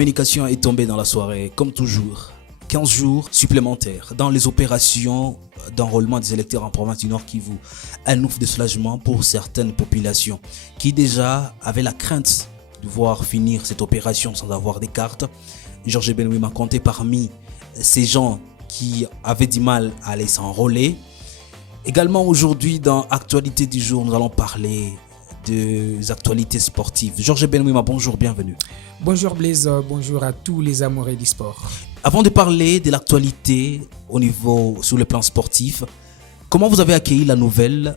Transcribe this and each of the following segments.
communication est tombée dans la soirée, comme toujours. 15 jours supplémentaires dans les opérations d'enrôlement des électeurs en province du Nord Kivu. Un ouf de soulagement pour certaines populations qui déjà avaient la crainte de voir finir cette opération sans avoir des cartes. Georges Benoît m'a compté parmi ces gens qui avaient du mal à aller s'enrôler. Également aujourd'hui dans Actualité du jour, nous allons parler des actualités sportives. Georges Benoît, bonjour, bienvenue. Bonjour Blaise, bonjour à tous les amoureux du sport. Avant de parler de l'actualité sur le plan sportif, comment vous avez accueilli la nouvelle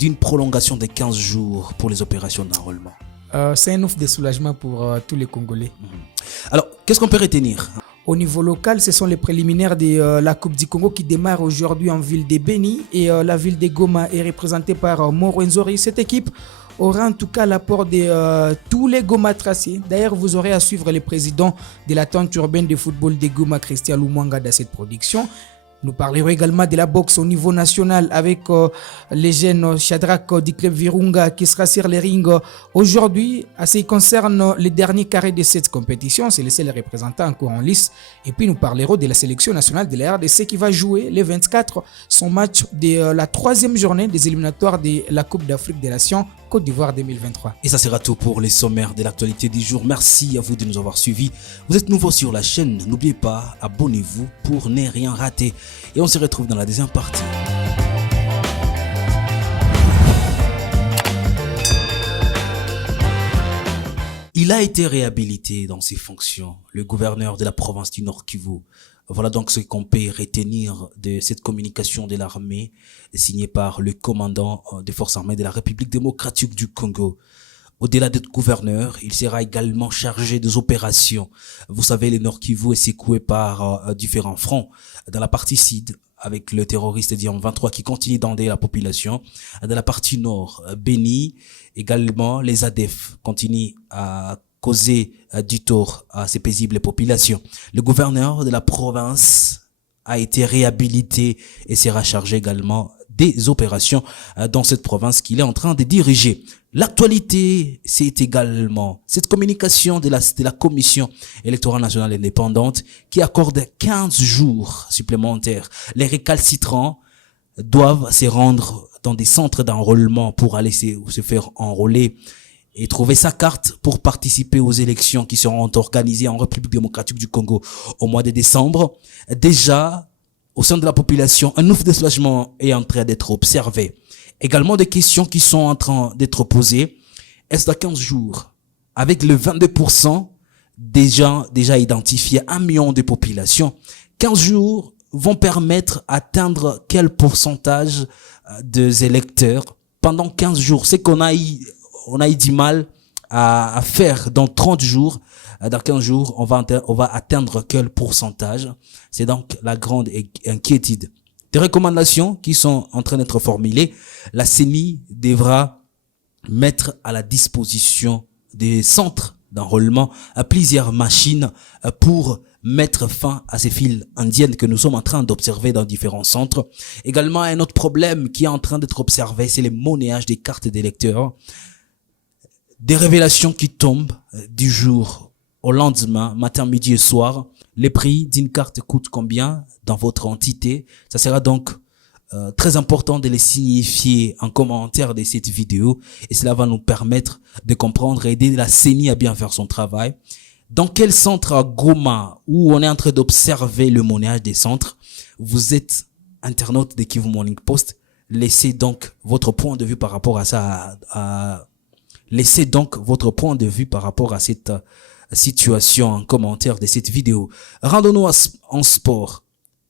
d'une prolongation de 15 jours pour les opérations d'enrôlement? C'est un ouf de soulagement pour tous les Congolais. Alors, qu'est-ce qu'on peut retenir? Au niveau local, ce sont les préliminaires de la Coupe du Congo qui démarre aujourd'hui en ville de Beni et la ville de Goma est représentée par Moro Nzori. Cette équipe aura en tout cas l'apport de tous les Goma tracés. D'ailleurs, vous aurez à suivre le président de la tente urbaine de football de Goma, Christian Lumwanga, dans cette production. Nous parlerons également de la boxe au niveau national avec les jeunes Shadrach du club Virunga qui sera sur les rings aujourd'hui. À ce qui concerne les derniers carrés de cette compétition, c'est le seul représentant encore en lice. Et puis nous parlerons de la sélection nationale de la RDC qui va jouer les 24 son match de la troisième journée des éliminatoires de la Coupe d'Afrique des Nations Côte d'Ivoire 2023. Et ça sera tout pour les sommaires de l'actualité du jour. Merci à vous de nous avoir suivis. Vous êtes nouveau sur la chaîne, n'oubliez pas, abonnez-vous pour ne rien rater. Et on se retrouve dans la deuxième partie. Il a été réhabilité dans ses fonctions, le gouverneur de la province du Nord Kivu. Voilà donc ce qu'on peut retenir de cette communication de l'armée signée par le commandant des forces armées de la République démocratique du Congo. Au-delà d'être gouverneur, il sera également chargé des opérations. Vous savez, le Nord Kivu est secoué par différents fronts. Dans la partie sud, avec le terroriste Diam 23 qui continue d'endayer la population. Dans la partie nord, Beni, également les ADF continuent à causer du tort à ces paisibles populations. Le gouverneur de la province a été réhabilité et sera chargé également des opérations dans cette province qu'il est en train de diriger. L'actualité, c'est également cette communication de la Commission électorale nationale indépendante qui accorde 15 jours supplémentaires. Les récalcitrants doivent se rendre dans des centres d'enrôlement pour aller se faire enrôler et trouver sa carte pour participer aux élections qui seront organisées en République démocratique du Congo au mois de décembre. Déjà, au sein de la population, un ouf de soulagement est en train d'être observé. Également des questions qui sont en train d'être posées. Est-ce dans 15 jours, avec le 22% déjà identifié 1 million de populations, 15 jours vont permettre d'atteindre quel pourcentage des électeurs pendant 15 jours? C'est qu'on a eu du mal à faire dans 30 jours. Dans 15 jours, on va atteindre quel pourcentage? C'est donc la grande inquiétude. Des recommandations qui sont en train d'être formulées. La CENI devra mettre à la disposition des centres d'enrôlement à plusieurs machines pour mettre fin à ces files indiennes que nous sommes en train d'observer dans différents centres. Également, un autre problème qui est en train d'être observé, c'est le monnayage des cartes d'électeurs. Des révélations qui tombent du jour au lendemain, matin, midi et soir. Les prix d'une carte coûte combien dans votre entité? Ça sera donc très important de les signifier en commentaire de cette vidéo et cela va nous permettre de comprendre et aider la CENI à bien faire son travail. Dans quel centre à Goma où on est en train d'observer le monnayage des centres, vous êtes internaute de Kivu Morning Post, laissez donc votre point de vue par rapport à ça. Laissez donc votre point de vue par rapport à cette situation en commentaire de cette vidéo. Rendons-nous en sport.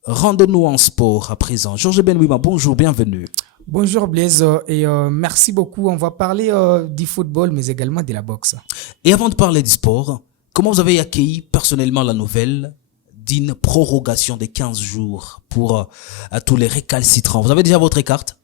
Rendons-nous en sport à présent. Georges Benoît, bonjour, bienvenue. Bonjour Blaise et merci beaucoup. On va parler du football mais également de la boxe. Et avant de parler du sport, comment vous avez accueilli personnellement la nouvelle d'une prorogation de 15 jours pour tous les récalcitrants? Vous avez déjà votre carte?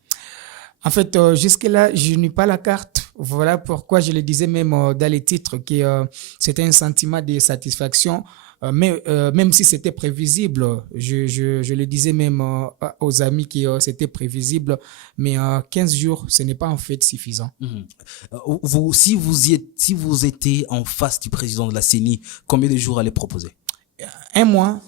En fait, jusque-là, je n'ai pas la carte. Voilà pourquoi je le disais même dans les titres que c'était un sentiment de satisfaction Mais même si c'était prévisible, je le disais même aux amis que c'était prévisible, mais 15 jours, ce n'est pas en fait suffisant. Si vous étiez en face du président de la CENI, combien de jours allez proposer? Un mois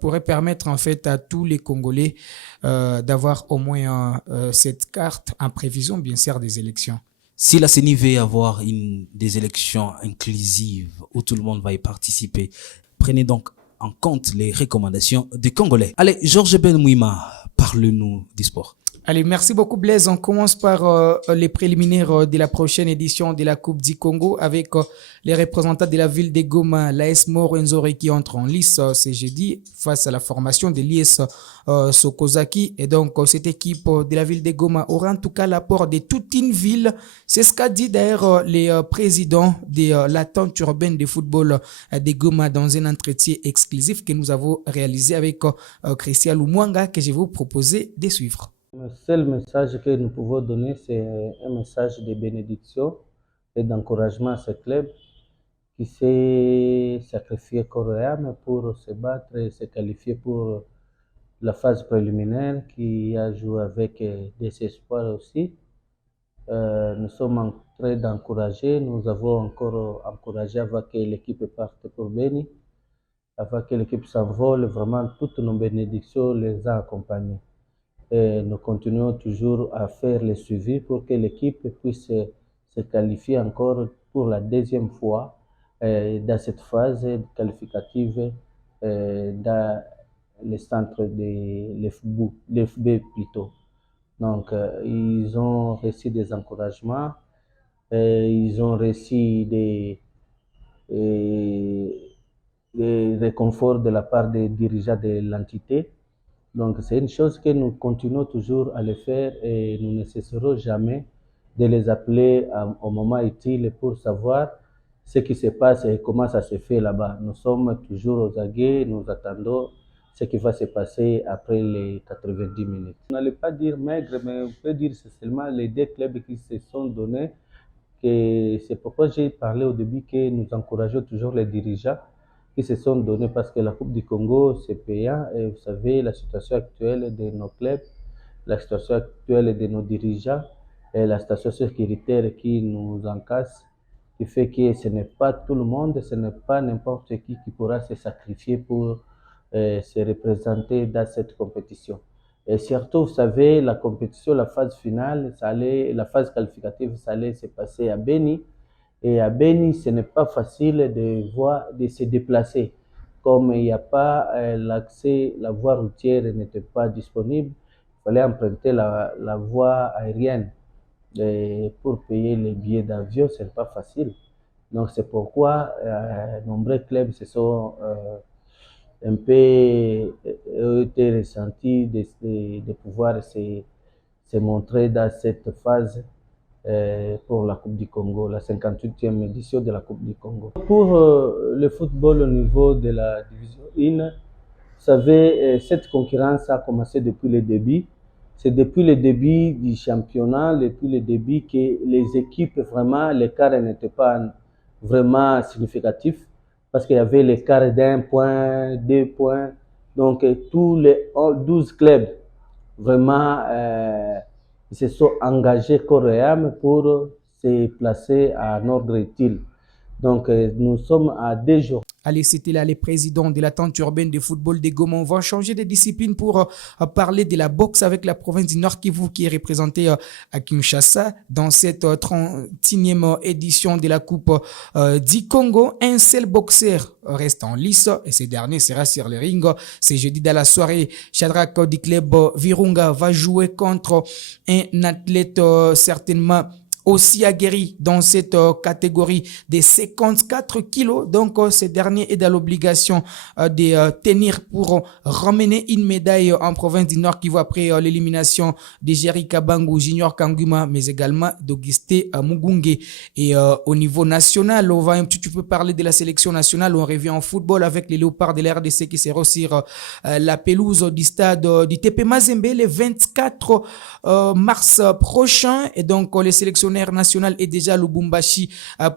pourrait permettre en fait à tous les Congolais d'avoir au moins cette carte en prévision bien sûr des élections. Si la CENI veut avoir des élections inclusives où tout le monde va y participer, prenez donc en compte les recommandations des Congolais. Allez, Georges Ben Mouima, parle-nous du sport. Allez, merci beaucoup Blaise. On commence par les préliminaires de la prochaine édition de la Coupe du Congo avec les représentants de la ville de Goma, l'AS Morwenzori qui entre en lice ce jeudi face à la formation de l'IS Sokozaki. Et donc, cette équipe de la ville de Goma aura en tout cas l'apport de toute une ville. C'est ce qu'a dit d'ailleurs les présidents de l'attente urbaine de football de Goma dans un entretien exclusif que nous avons réalisé avec Christian Lumwanga que je vais vous proposer de suivre. Le seul message que nous pouvons donner, c'est un message de bénédiction et d'encouragement à ce club qui s'est sacrifié corps et âme pour se battre et se qualifier pour la phase préliminaire, qui a joué avec des espoirs aussi. Nous sommes en train d'encourager, nous avons encore encouragé avant que l'équipe parte pour Beni, avant que l'équipe s'envole, vraiment toutes nos bénédictions les ont accompagnés. Et nous continuons toujours à faire le suivi pour que l'équipe puisse se qualifier encore pour la deuxième fois dans cette phase qualificative dans le centre de l'FB plutôt. Donc, ils ont reçu des encouragements, ils ont reçu des réconforts de la part des dirigeants de l'entité. Donc, c'est une chose que nous continuons toujours à le faire et nous ne cesserons jamais de les appeler au moment utile pour savoir ce qui se passe et comment ça se fait là-bas. Nous sommes toujours aux aguets, nous attendons ce qui va se passer après les 90 minutes. On n'allait pas dire maigre, mais on peut dire que c'est seulement les deux clubs qui se sont donnés. C'est pourquoi j'ai parlé au début que nous encourageons toujours les dirigeants qui se sont donnés, parce que la Coupe du Congo, c'est payant. Et vous savez, la situation actuelle de nos clubs, la situation actuelle de nos dirigeants, et la situation sécuritaire qui nous encasse, qui fait que ce n'est pas tout le monde, ce n'est pas n'importe qui pourra se sacrifier pour se représenter dans cette compétition. Et surtout, vous savez, la compétition, la phase finale, la phase qualificative, ça allait se passer à Beni. Et à Beni, ce n'est pas facile de se déplacer. Comme il n'y a pas l'accès, la voie routière n'était pas disponible, il fallait emprunter la voie aérienne. Et pour payer les billets d'avion, ce n'est pas facile. Donc c'est pourquoi nombreux clubs se sont un peu été ressentis de pouvoir se montrer dans cette phase pour la Coupe du Congo, la 58e édition de la Coupe du Congo. Pour le football au niveau de la division 1, vous savez, cette concurrence a commencé depuis le début. C'est depuis le début du championnat, depuis le début que les équipes, vraiment, l'écart n'était pas vraiment significatif, parce qu'il y avait l'écart d'1 point, 2 points. Donc, tous les 12 clubs, vraiment, ils se sont engagés corps et âme pour se placer en ordre utile. Donc, nous sommes à 2 jours. Allez, c'était là les présidents de l'attente urbaine de football de Goma. On va changer de discipline pour parler de la boxe avec la province du Nord Kivu qui est représentée à Kinshasa dans cette 31e édition de la Coupe du Congo. Un seul boxeur reste en lice et ce dernier sera sur le ring. C'est jeudi dans la soirée. Shadrack du club Virunga va jouer contre un athlète certainement aussi aguerri dans cette catégorie des 54 kilos. Donc, ce dernier est dans l'obligation de tenir pour ramener une médaille en province du Nord Kivu après l'élimination de Jerry Kabangu, Junior Kanguma, mais également d'Auguste Mugunge. Et au niveau national, on va un petit peu parler de la sélection nationale. On revient en football avec les Léopards de la RDC qui seront sur la pelouse du stade du TP Mazembe le 24 mars prochain. Et donc, les sélections sélectionneur national est déjà à Lubumbashi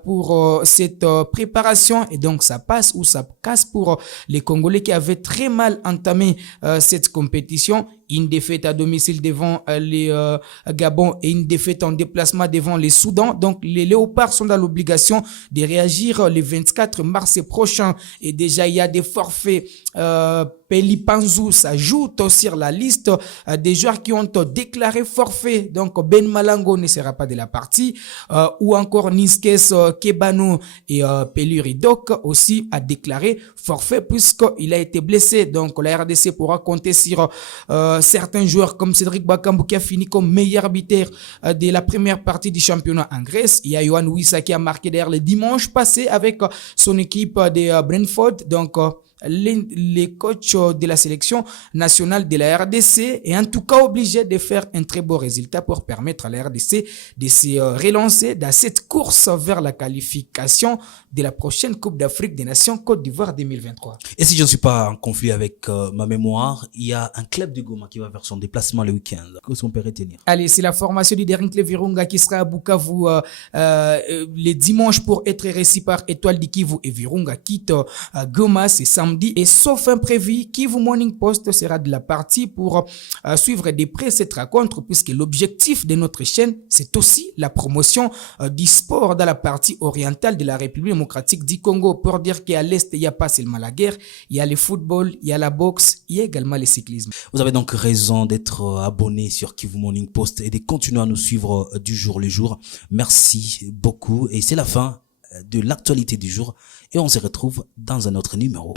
pour cette préparation. Et donc, ça passe ou ça casse pour les Congolais qui avaient très mal entamé cette compétition. Une défaite à domicile devant les Gabon et une défaite en déplacement devant les Soudan. Donc, les Léopards sont dans l'obligation de réagir le 24 mars prochain. Et déjà, il y a des forfaits. Peli Panzou s'ajoute sur la liste des joueurs qui ont déclaré forfait. Donc, Ben Malango ne sera pas de la partie. Ou encore Niskes Kebano et Peluridok aussi a déclaré forfait puisqu'il a été blessé. Donc, la RDC pourra compter sur certains joueurs comme Cédric Bakambu qui a fini comme meilleur arbitre de la première partie du championnat en Grèce. Il y a Yohan Wissa qui a marqué d'ailleurs le dimanche passé avec son équipe de Brentford. Donc, les coachs de la sélection nationale de la RDC est en tout cas obligé de faire un très beau résultat pour permettre à la RDC de se relancer dans cette course vers la qualification de la prochaine Coupe d'Afrique des Nations Côte d'Ivoire 2023. Et si je ne suis pas en conflit avec ma mémoire, il y a un club de Goma qui va faire son déplacement le week-end. Qu'est-ce qu'on peut retenir? Allez, c'est la formation du Daring Virunga qui sera à Bukavu les dimanches pour être reçu par Étoile du Kivu et Virunga quitte Goma, c'est samedi. Et sauf imprévu, Kivu Morning Post sera de la partie pour suivre de près cette rencontre puisque l'objectif de notre chaîne, c'est aussi la promotion du sport dans la partie orientale de la République démocratique du Congo. Pour dire qu'à l'Est, il n'y a pas seulement la guerre, il y a le football, il y a la boxe, il y a également le cyclisme. Vous avez donc raison d'être abonné sur Kivu Morning Post et de continuer à nous suivre du jour le jour. Merci beaucoup et c'est la fin de l'actualité du jour et on se retrouve dans un autre numéro.